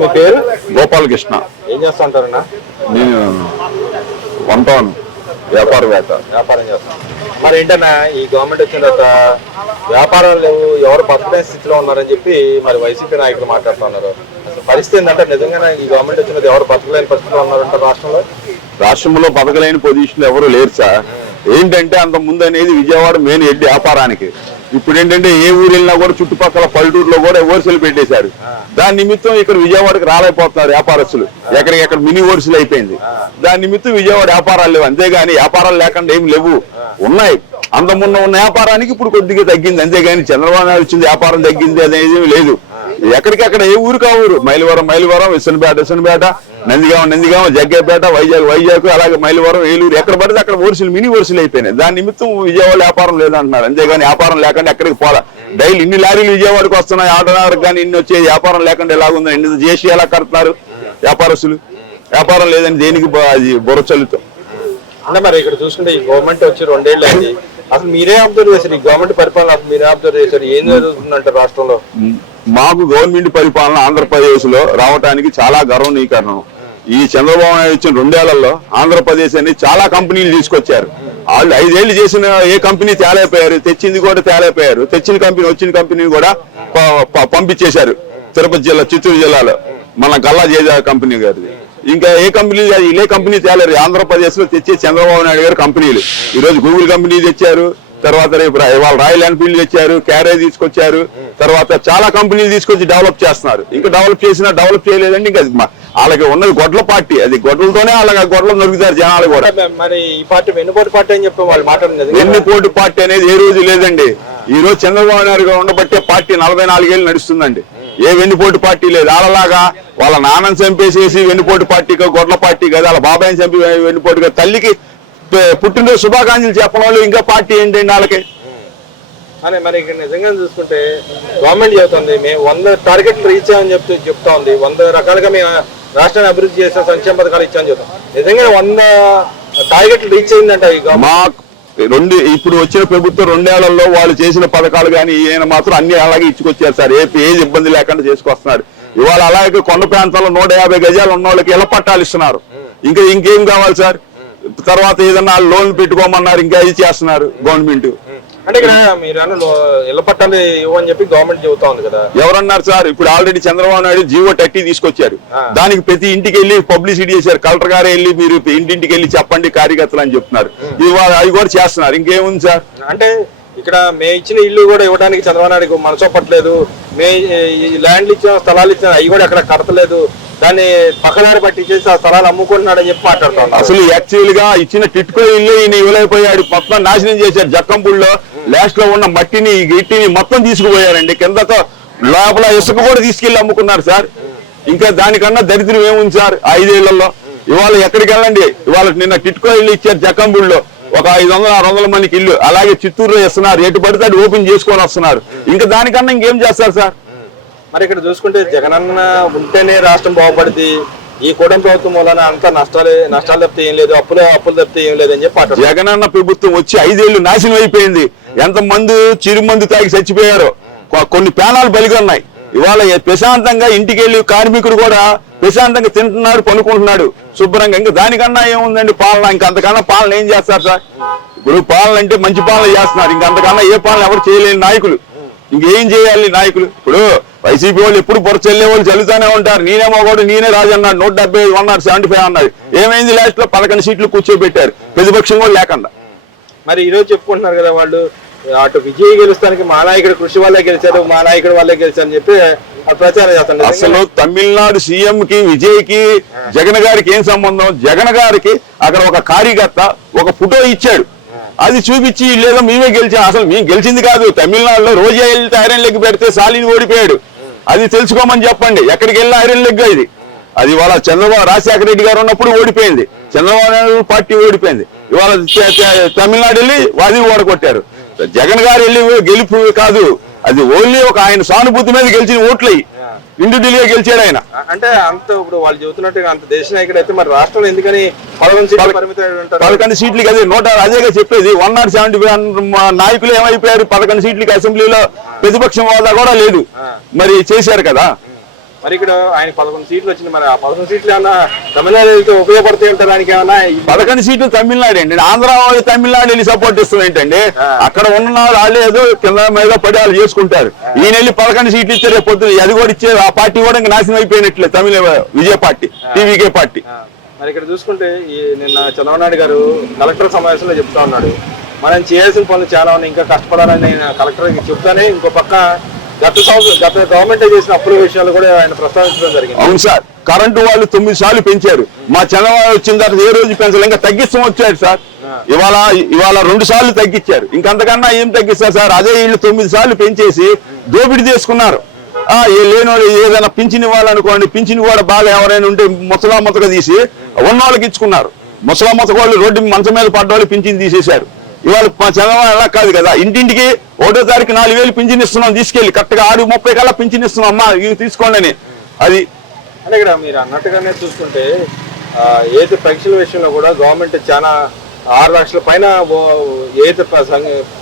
మీ పేరు? గోపాలకృష్ణ. ఏం చేస్తా ఉంటారన్నా? నేను వంటను వ్యాపారం చేస్తాను. మరి ఏంటన్నా ఈ గవర్నమెంట్ వచ్చిన తర్వాత వ్యాపారాలు లేవు, ఎవరు బతకలేని స్థితిలో ఉన్నారని చెప్పి మరి వైసీపీ నాయకులు మాట్లాడుతున్నారు. అసలు పరిస్థితి ఏంటంటే నిజంగానే ఈ గవర్నమెంట్ వచ్చిన ఎవరు బతకలేని పరిస్థితిలో ఉన్నారంట రాష్ట్రంలో బతకలేని పొజిషన్ ఎవరు లేరు సార్. ఏంటంటే అంత ముందు అనేది విజయవాడ మెయిన్ హెడ్ వ్యాపారానికి. ఇప్పుడు ఏంటంటే ఏ ఊరు వెళ్ళినా కూడా చుట్టుపక్కల పల్లెటూరులో కూడా హోల్సేల్ పెట్టేశారు. దాని నిమిత్తం ఇక్కడ విజయవాడకి రాలేకపోతున్నారు వ్యాపారస్తులు. ఎక్కడికెక్కడ మినీ హోల్సేల్ అయిపోయింది. దాని నిమిత్తం విజయవాడ వ్యాపారాలు లేవు. అంతేగాని వ్యాపారాలు లేకుండా ఏమి లేవు, ఉన్నాయి. అంత ముందు ఉన్న వ్యాపారానికి ఇప్పుడు కొద్దిగా తగ్గింది. అంతేగాని చంద్రబాబు నాయుడు వచ్చింది వ్యాపారం తగ్గింది అనేది లేదు. ఎక్కడికక్కడ ఏ ఊరు కా ఊరు, మైలవరం, విసనపేట, నందిగామ, జగ్గేపేట, వైజాగ్ అలాగే మైలవరం, ఏలూరు, ఎక్కడ పడితే అక్కడ హోల్సేల్ మినీ హోల్సేల్ అయిపోయినాయి. దాని నిమిత్తం విజయవాడ వ్యాపారం లేదంటున్నారు. అంతేగాని వ్యాపారం లేకుండా ఎక్కడికి పోలా. డైలీ ఇన్ని లారీలు విజయవాడకి వస్తున్నాయి, ఆటోనగర్కి కానీ ఇన్ని వచ్చే వ్యాపారం లేకుండా ఎలాగుంది, ఇన్ని చేసి ఎలా కడుతున్నారు వ్యాపారస్తులు. వ్యాపారం లేదని దేనికి బొరచల్లుతాం అంటే. మరి ఇక్కడ చూసుకుంటే ఈ గవర్నమెంట్ వచ్చి 2 ఏళ్ళు అయింది. అసలు మీరే అబ్జర్వ్ చేశారు ఈ గవర్నమెంట్ పరిపాలన? మీరే అబ్జర్వ్ చేశారు ఏం జరుగుతుందంటే రాష్ట్రంలో? మాకు గవర్నమెంట్ పరిపాలన ఆంధ్రప్రదేశ్ లో రావడానికి చాలా గర్వనీకరణం. ఈ చంద్రబాబు నాయుడు వచ్చిన 2 ఏళ్లలో ఆంధ్రప్రదేశ్ అని చాలా కంపెనీలు తీసుకొచ్చారు. వాళ్ళు 5 ఏళ్ళు చేసిన ఏ కంపెనీ తేలేపోయారు, తెచ్చింది కూడా తేలేపోయారు. వచ్చిన కంపెనీ కూడా పంపించేశారు. తిరుపతి జిల్లా, చిత్తూరు జిల్లాలో మన గల్లా జేజా కంపెనీ గారిది. ఇంకా ఏ కంపెనీ తేలేరు. ఆంధ్రప్రదేశ్ లో తెచ్చే చంద్రబాబు నాయుడు గారు కంపెనీలు. ఈ రోజు గూగుల్ కంపెనీ తెచ్చారు, తర్వాత రేపు ఇవాళ రాయల్ ఎన్ఫీల్డ్ తెచ్చారు, క్యారేజ్ తీసుకొచ్చారు, తర్వాత చాలా కంపెనీలు తీసుకొచ్చి డెవలప్ చేస్తున్నారు. ఇంకా డెవలప్ చేయలేదండి. ఇంకా వాళ్ళకి ఉన్నది గొడ్ల పార్టీ. అది గొడ్లతోనే వాళ్ళకి గొడ్లు నొరుగుతారు జనాలు కూడా. మరి ఈ పార్టీ వెన్నుపోటు పార్టీ అని చెప్పి వాళ్ళు మాట్లాడినది. వెన్నుపోటు పార్టీ అనేది ఏ రోజు లేదండి. ఈ రోజు చంద్రబాబు నాయుడు గారు ఉండబట్టే పార్టీ 44 ఏళ్ళు నడుస్తుందండి. ఏ వెన్నుపోటు పార్టీ లేదు. వాళ్ళలాగా వాళ్ళ నాన్నని చంపేసేసి వెన్నుపోటు పార్టీగా గొడ్ల పార్టీ కదా, వాళ్ళ బాబాయిని చంపి వెన్నుపోటుగా తల్లికి పుట్టినరోజు శుభాకాంక్షలు చెప్పడం వాళ్ళు ఇంకా పార్టీ ఏంటండి వాళ్ళకి అని. మరి ఇక్కడ నిజంగా చూసుకుంటే గవర్నమెంట్ చెబుతుంది మేము 100 టార్గెట్లు రీచ్ అయ్యని చెప్తా ఉంది. 100 రకాలుగా మేము రాష్ట్రాన్ని అభివృద్ధి చేసిన సంక్షేమ పథకాలు ఇచ్చామని చెప్తాం. నిజంగా 100 టార్గెట్లు రీచ్ అయిందంట ఇప్పుడు వచ్చిన ప్రభుత్వం 2 ఏళ్లలో వాళ్ళు చేసిన పథకాలు కానీ ఈయన మాత్రం అన్ని అలాగే ఇచ్చుకొచ్చారు సార్. ఏది ఇబ్బంది లేకుండా చేసుకొస్తున్నారు. ఇవాళ అలాగే కొండ ప్రాంతంలో 150 గజాలు ఉన్న వాళ్ళకి ఇళ్ల పట్టాలు ఇస్తున్నారు. ఇంకేం కావాలి సార్? తర్వాత ఏదన్నా లోన్ పెట్టుకోమన్నారు, ఇంకా ఇది చేస్తున్నారు గవర్నమెంట్. అంటే ఇక్కడ మీరు ఇళ్ల పట్టాలు ఇవ్వని చెప్పి గవర్నమెంట్ చెబుతా ఉంది కదా. ఎవరన్నారు సార్? ఇప్పుడు ఆల్రెడీ చంద్రబాబు నాయుడు జీవో 30 తీసుకొచ్చారు. దానికి ప్రతి ఇంటికి వెళ్ళి పబ్లిసిటీ చేశారు. కలెక్టర్ గారు వెళ్ళి మీరు ఇంటింటికి వెళ్ళి చెప్పండి కార్యకర్తలు అని చెప్తున్నారు. ఇవాళ అవి కూడా చేస్తున్నారు. ఇంకేముంది సార్? అంటే ఇక్కడ మే ఇచ్చిన ఇల్లు కూడా ఇవ్వడానికి చంద్రబాబు నాయుడు మనసోపట్లేదు. ల్యాండ్లు ఇచ్చిన స్థలాలు ఇచ్చిన అవి కూడా ఎక్కడ కడతలేదు. దాన్ని పక్కదారి పట్టించేసి ఆ స్థలాలు అమ్ముకుంటున్నాడని చెప్పి మాట్లాడుతున్నాడు. అసలు యాక్చువల్ గా ఇచ్చిన టిట్కో ఇల్లు ఈయన ఇవ్వలేకపోయాడు. మొత్తం నాశనం చేశారు. జక్కంపూడిలో లాస్ట్ లో ఉన్న మట్టిని గిట్టిని మొత్తం తీసుకుపోయారండి. కిందతో లోపల ఇసుక కూడా తీసుకెళ్లి అమ్ముకున్నారు సార్. ఇంకా దానికన్నా దరిద్రం ఏముంది సార్ 5 ఏళ్లలో? ఇవాళ ఎక్కడికి వెళ్ళండి, ఇవాళ నిన్న టిట్కో ఇల్లు ఇచ్చారు జక్కంపూడిలో. ఒక 500-600 మందికి ఇల్లు. అలాగే చిత్తూరులో ఇస్తున్నారు. ఎటు పడితే అది ఓపెన్ చేసుకొని వస్తున్నారు. ఇంకా దానికన్నా ఇంకేం చేస్తారు సార్? మరి ఇక్కడ చూసుకుంటే జగనన్న ఉంటేనే రాష్ట్రం బాగుపడింది. ఈ కూటమి ప్రభుత్వం వలన అంతా నష్టాలు తప్పితే ఏం లేదు, అప్పులు తప్పితే ఏం లేదు అని చెప్పి జగనన్న ప్రభుత్వం వచ్చి 5 ఏళ్లు నాశనం అయిపోయింది. ఎంతమంది చిరుమందు తాగి చచ్చిపోయారో, కొన్ని ప్రాణాలు బలిగొన్నాయి. ఇవాళ ప్రశాంతంగా ఇంటికి వెళ్ళి కార్మికుడు కూడా ప్రశాంతంగా తింటున్నాడు, పనుకుంటున్నాడు శుభ్రంగా. ఇంకా దానికన్నా ఏముందండి పాలన? ఇంకంతకన్నా పాలన ఏం చేస్తారు సార్? ఇప్పుడు పాలన అంటే మంచి పాలన చేస్తున్నారు. ఇంకంతకన్నా ఏ పాలన ఎవరు చేయలేని నాయకులు. ఇంకేం చేయాలి నాయకులు? ఇప్పుడు వైసీపీ వాళ్ళు ఎప్పుడు పొరచెల్లే వాళ్ళు చల్లుతానే ఉంటారు. నేనేమో కూడా నేనే రాజు అన్నాడు. 175 అన్నారు, 75 అన్నారు. ఏమైంది? లాస్ట్ లో 11 సీట్లు కూర్చోబెట్టారు, ప్రతిపక్షం కూడా లేకుండా. మరి ఈ రోజు చెప్పుకుంటున్నారు కదా వాళ్ళు, అటు విజయ్ గెలుస్తానికి మా నాయకుడు కృషి వాళ్ళే గెలిచారు, మా నాయకుడు వాళ్ళే గెలిచారని చెప్పి ప్రచారం చేస్తారు. అసలు తమిళనాడు సీఎం కి విజయ్ కి జగన్ గారికి ఏం సంబంధం? జగన్ గారికి అక్కడ ఒక కార్యకర్త ఒక ఫోటో ఇచ్చాడు. అది చూపించి లేదో మేమే గెలిచాం. అసలు మేము గెలిచింది కాదు. తమిళనాడులో రోజా వెళ్తే ఐరన్ లెగ్ పెడితే సాలిని ఓడిపోయాడు. అది తెలుసుకోమని చెప్పండి. ఎక్కడికి వెళ్ళినా ఐరన్ లెగ్ ఇది. అది ఇవాళ రాజశేఖర రెడ్డి గారు ఉన్నప్పుడు ఓడిపోయింది. చంద్రబాబు నాయుడు పార్టీ ఓడిపోయింది. ఇవాళ తమిళనాడు వెళ్ళి అది ఓడగొట్టారు. జగన్ గారు వెళ్ళి గెలుపు కాదు, అది ఓన్లీ ఒక ఆయన సానుభూతి మీద గెలిచిన ఓట్లు ఇండివిజువల్ గా గెలిచాడు ఆయన. అంటే అంత ఇప్పుడు వాళ్ళు చెబుతున్నట్టుగా అంత దేశ నాయకుడు అయితే మరి రాష్ట్రంలో ఎందుకని 11 సీట్లకి అదే అదేగా చెప్పేది. 170 నాయకులు ఏమైపోయారు? 11 సీట్లకి అసెంబ్లీలో ప్రతిపక్షం హోదా కూడా లేదు. మరి చేశారు కదా. మరి ఇక్కడ ఆయన 11 సీట్లు వచ్చింది, మరి ఆ 11 సీట్లు ఏమన్నా తమిళనాడు వెళ్తే ఉపయోగపడతాయి అంటారు దానికి ఏమన్నా? 11 సీట్లు తమిళనాడు అండి, ఆంధ్ర వాళ్ళు తమిళనాడు వెళ్ళి సపోర్ట్ ఇస్తుంది ఏంటండి? అక్కడ ఉన్న వాళ్ళు ఏదో కింద మీద పడి వాళ్ళు చేసుకుంటారు. ఈయన వెళ్ళి 11 సీట్లు ఇచ్చారు, రేపు పొద్దున అది కూడా ఇచ్చారు. ఆ పార్టీ కూడా ఇంకా నాశనం అయిపోయినట్లే, తమిళ విజయ పార్టీ, టీవీకే పార్టీ. మరి ఇక్కడ చూసుకుంటే ఈ నిన్న చంద్రబాబు నాయుడు గారు కలెక్టర్ సమావేశంలో చెప్తా ఉన్నాడు, మనం చేయాల్సిన పనులు చాలా ఉన్నాయి, ఇంకా కష్టపడాలని కలెక్టర్కి చెప్తానే ఇంకో పక్క గత గవర్నమెంట్ చేసిన అప్పుల విషయాలు కూడా ఆయన ప్రస్తావించడం జరిగింది. అవును సార్, కరెంటు వాళ్ళు 9 సార్లు పెంచారు. మా చంద్రబాబు వచ్చిన తర్వాత ఏ రోజు పెంచాలి, ఇంకా తగ్గిస్తాం వచ్చారు సార్. ఇవాళ 2 సార్లు తగ్గించారు, ఇంకంతకన్నా ఏం తగ్గిస్తారు సార్? అదే వీళ్ళు 9 సార్లు పెంచేసి దోపిడీ చేసుకున్నారు. లేని వాళ్ళు ఏదైనా పింఛన్ ఇవ్వాలనుకోండి, పింఛన్ కూడా బాగా ఎవరైనా ఉంటే ముసగా తీసి ఉన్న వాళ్ళకి ఇచ్చుకున్నారు. ముసక వాళ్ళు రోడ్డు మంచం మీద పడ్డ పింఛన్ తీసేశారు. ఇవాళ మా చంద్రబాబు అలా కాదు కదా, ఇంటింటికి 1వ తారీఖు 4,000 పింఛన్ ఇస్తున్నాం, తీసుకెళ్లి కరెక్ట్గా 6:30 కల్లా పింఛన్ ఇస్తున్నాం, అమ్మా ఇవి తీసుకోండి అని. అది అంటే ఇక్కడ మీరు అన్నట్టుగానే చూసుకుంటే ఏదైతే పెన్షన్ విషయంలో కూడా గవర్నమెంట్ చాలా 6 లక్షల పైన ఏదైతే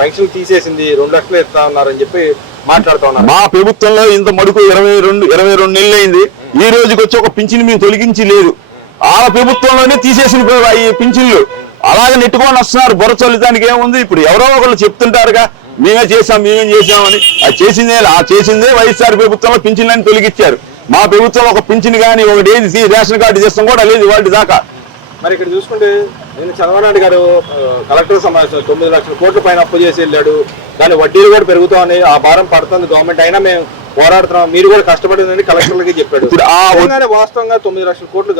పెన్షన్ తీసేసింది, 2 లక్షలు ఇస్తా ఉన్నారని చెప్పి మాట్లాడుతూ ఉన్నారు. మా ప్రభుత్వంలో ఇంత మడుకు 22 నెలలు అయింది, ఈ రోజుకి వచ్చి ఒక పింఛన్ మేము తొలగించి లేదు. ఆ ప్రభుత్వంలోనే తీసేసిన ఈ పింఛన్లు అలాగే నెట్టుకొని వస్తున్నారు. బుర్ర చల్లిదానికి ఏముంది? ఇప్పుడు ఎవరో ఒకళ్ళు చెప్తుంటారుగా, మేమేం చేసామని. అది చేసిందే వైఎస్ఆర్ ప్రభుత్వంలో పింఛన్లని తొలగించారు. మా ప్రభుత్వం ఒక పింఛన్ కానీ ఒకటి ఏది రేషన్ కార్డు చేస్తాం కూడా లేదు వాటి దాకా. మరి ఇక్కడ చూసుకుంటే నేను చంద్రబాబు నాయుడు గారు కలెక్టర్ సమావేశంలో 9 లక్షల కోట్ల పైన అప్పు చేసి వెళ్ళాడు, దాని వడ్డీలు కూడా పెరుగుతామని, ఆ భారం పడుతుంది గవర్నమెంట్ అయినా మేము పోరాడుతున్నాం, మీరు కూడా కష్టపడిందని కలెక్టర్లకి చెప్పాడు. వాస్తవంగా 9 లక్షల కోట్లు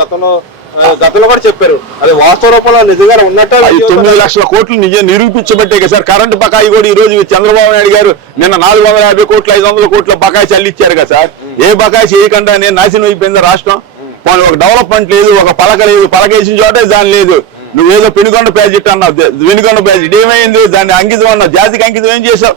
గతంలో కూడా చెప్పారు, అది వాస్తవ రూపంలో నిజంగా ఉన్నట్టు 9 లక్షల కోట్లు నిరూపించబట్టే కదా సార్. కరెంటు బకాయి కూడా ఈ రోజు చంద్రబాబు నాయుడు గారు నిన్న 450 కోట్లు 500 కోట్ల బకాయి చెల్లించారు కదా సార్. ఏ బకాయి చేయకుండా నేను నాశనం అయిపోయిందా రాష్ట్రం? ఒక డెవలప్మెంట్ లేదు, ఒక పలక లేదు, పలకేసిన చోటే దాని లేదు. నువ్వేదో పెనుగొండ ప్రాజెక్ట్ అన్నావు, వెనుగొండ ప్రాజెక్ట్ ఏమైంది? దాన్ని అంకితం అన్నావు, జాతికి అంకితం ఏం చేశావు?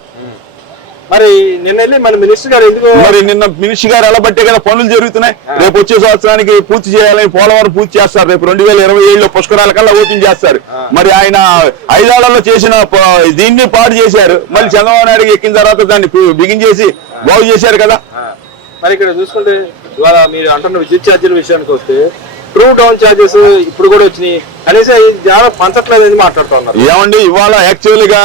మరి నిన్న వెళ్ళి మన మినిస్టర్ గారు ఎందుకు నిన్న మినిస్టర్ గారు ఎలా బట్టే కదా పనులు జరుగుతున్నాయి. రేపు వచ్చే సంవత్సరానికి పూర్తి చేయాలని పోలవరం పూర్తి చేస్తారు. రేపు 2027లో పుష్కరాల కల్లా ఓపెన్ చేస్తారు. మరి ఆయన 5 ఏళ్లలో చేసిన దీన్ని పాడు చేశారు. మళ్ళీ చంద్రబాబు నాయుడు ఎక్కిన తర్వాత దాన్ని బిగిన్ చేసి బాగు చేశారు కదా. మరి ఇక్కడ చూసుకుంటే ఇవాళ మీరు అంటున్న విద్యుత్ ఛార్జీల విషయానికి వస్తే ట్రూ డౌన్ ఛార్జెస్ ఇప్పుడు కూడా వచ్చినాయి, కనీసం జనాలు పంచట్లేదని మాట్లాడుతున్నారు. ఏమండి ఇవాళ యాక్చువల్గా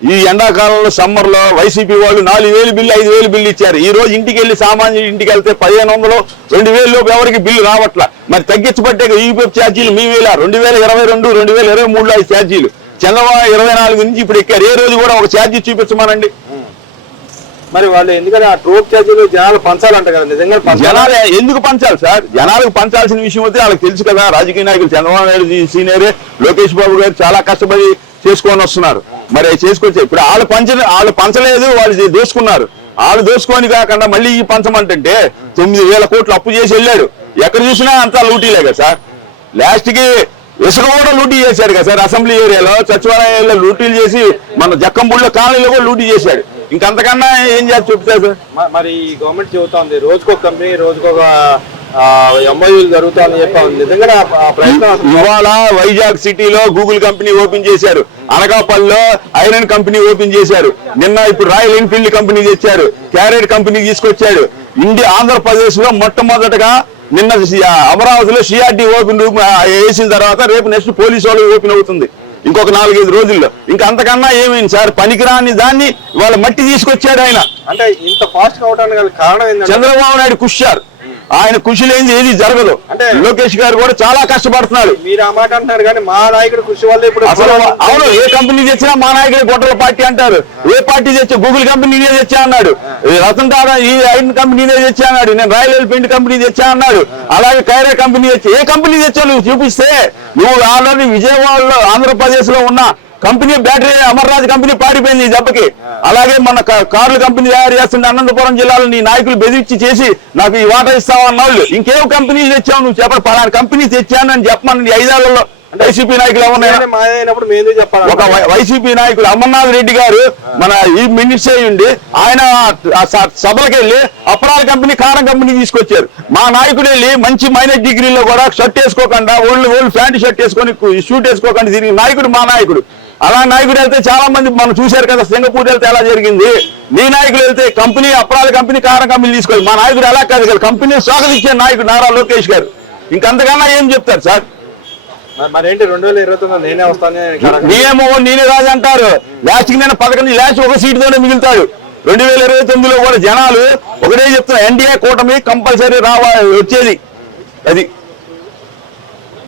ఈ ఎండాకాలంలో సమ్మర్ లో వైసీపీ వాళ్ళు 4,000 బిల్లు 5,000 బిల్లు ఇచ్చారు. ఈ రోజు ఇంటికి వెళ్ళి సామాన్యుడి ఇంటికి వెళ్తే 1,500 2,000 లోపు ఎవరికి బిల్లు రావట్లా. మరి తగ్గించబట్టే యూపీఎఫ్ ఛార్జీలు మీ 2022 2023లో ఈ ఛార్జీలు చంద్రబాబు 24 నుంచి ఇప్పుడు ఎక్కారు. ఏ రోజు కూడా ఒక ఛార్జీ చూపించమనండి. మరి వాళ్ళు ఎందుకంటే ఆ ట్రోప్ ఛార్జీలు జనాలు పంచాలంట కదా, నిజంగా జనాలు ఎందుకు పంచాలి సార్? జనాలకు పంచాల్సిన విషయం అయితే వాళ్ళకి తెలుసు కదా. రాజకీయ నాయకులు చంద్రబాబు నాయుడు సీనియరే, లోకేష్ బాబు గారు చాలా కష్టపడి చేసుకొని వస్తున్నారు. మరి చేసుకొచ్చి ఇప్పుడు వాళ్ళు పంచలేదు, వాళ్ళు దోసుకున్నారు. వాళ్ళు దోసుకొని కాకుండా మళ్ళీ ఈ పంచమంటే 9,000 కోట్లు అప్పు చేసి వెళ్ళాడు. ఎక్కడ చూసినా అంతా లూటీలే కదా సార్. లాస్ట్ కి ఇసుక కూడా లూటీ చేశాడు కదా సార్. అసెంబ్లీ ఏరియాలో సచివాలయాల్లో లూటీలు చేసి మన జక్కంబుళ్ళ కాలనీలో కూడా లూటీ చేశాడు. ఇంకంతకన్నా ఏం చేసి చూపుతారు సార్? మరి గవర్నమెంట్ చెబుతోంది రోజుకొక కంపెనీ రోజుకొక ఎంఓయూలు జరుగుతాయని చెప్పి నిజంగా ప్రయత్నం. ఇవాళ వైజాగ్ సిటీలో గూగుల్ కంపెనీ ఓపెన్ చేశారు, అనకాపల్లిలో ఐరన్ కంపెనీ ఓపెన్ చేశారు, నిన్న ఇప్పుడు రాయల్ ఎన్ఫీల్డ్ కంపెనీ తెచ్చారు, క్యారెట్ కంపెనీ తీసుకొచ్చాడు. ఆంధ్రప్రదేశ్ లో మొట్టమొదటగా నిన్న అమరావతిలో సిఆర్టీ ఓపెన్ వేసిన తర్వాత రేపు నెక్స్ట్ పోలీసు వాళ్ళు ఓపెన్ అవుతుంది ఇంకొక 4-5 రోజుల్లో. ఇంకా అంతకన్నా ఏమైంది సార్? పనికిరాని దాన్ని వాళ్ళ మట్టి తీసుకొచ్చాడు ఆయన. అంటే ఇంత ఫాస్ట్ అవడానికి కారణం ఏంటంటే చంద్రబాబు నాయుడు కృషి. ఆయన కృషి లేని ఏది జరగదు. అంటే లోకేష్ గారు కూడా చాలా కష్టపడుతున్నారు. మీరు ఆ మాట అంటున్నారు కానీ మా నాయకుడు కృషి వల్ల ఇప్పుడు అసలు అవును, ఏ కంపెనీ తెచ్చినా మా నాయకుడు గొడ్డల పార్టీ అంటారు. ఏ పార్టీ తెచ్చా? గూగుల్ కంపెనీనే తెచ్చా అన్నాడు, రతన్ టాటా ఈ ఐరన్ కంపెనీనే తెచ్చా అన్నాడు, నేను రాయల్ ఎన్ఫీల్డ్ కంపెనీ తెచ్చా అన్నాడు, అలాగే కైరా కంపెనీ తెచ్చా. ఏ కంపెనీ తెచ్చా నువ్వు చూపిస్తే? నువ్వు ఆల్రెడీ విజయవాడలో ఆంధ్రప్రదేశ్ లో ఉన్న కంపెనీ బ్యాటరీ అమర్రాజ్ కంపెనీ పారిపోయింది ఈ దెబ్బకి. అలాగే మన కార్ల కంపెనీ తయారు చేస్తుంటే అనంతపురం జిల్లాలో నీ నాయకులు బెదిరించి చేసి నాకు ఈ వాటా ఇస్తామన్నాళ్ళు. ఇంకేం కంపెనీలు తెచ్చావు నువ్వు? చెప్పండి, పలానా కంపెనీ తెచ్చాను అని చెప్పమని 5 ఏళ్లలో వైసీపీ నాయకులు ఒక వైసీపీ నాయకులు అమర్నాథ్ రెడ్డి గారు మన ఈ మినిస్టర్ అయ్యండి, ఆయన సభలకు వెళ్ళి అపరాల కంపెనీ కారం కంపెనీ తీసుకొచ్చారు. మా నాయకుడు వెళ్ళి మంచి మైనర్ డిగ్రీలో కూడా షర్ట్ వేసుకోకుండా ఓల్డ్ ప్యాంట్ షర్ట్ వేసుకొని షూట్ వేసుకోకుండా తిరిగి నాయకుడు మా నాయకుడు. అలా నాయకుడు వెళ్తే చాలా మంది మనం చూశారు కదా, సింగపూర్ వెళ్తే ఎలా జరిగింది. నీ నాయకుడు వెళ్తే కంపెనీ అప్రాల కంపెనీ కారం కంపెనీ తీసుకోవాలి. మా నాయకుడు ఎలా కాదు కదా, కంపెనీ స్వాగతించే నాయకుడు నారా లోకేష్ గారు. ఇంకంతకన్నా ఏం చెప్తారు సార్? మరేంటి 2029 నేనే వస్తాను నీయేమో నేనే రాజు అంటారు, లాస్ట్ కి నేను 11 లాస్ట్ ఒక సీటుతోనే మిగులుతాడు. 2029లో కూడా జనాలు ఒకటే చెప్తున్నారు, ఎన్డీఏ కూటమి కంపల్సరీ వచ్చేది. అది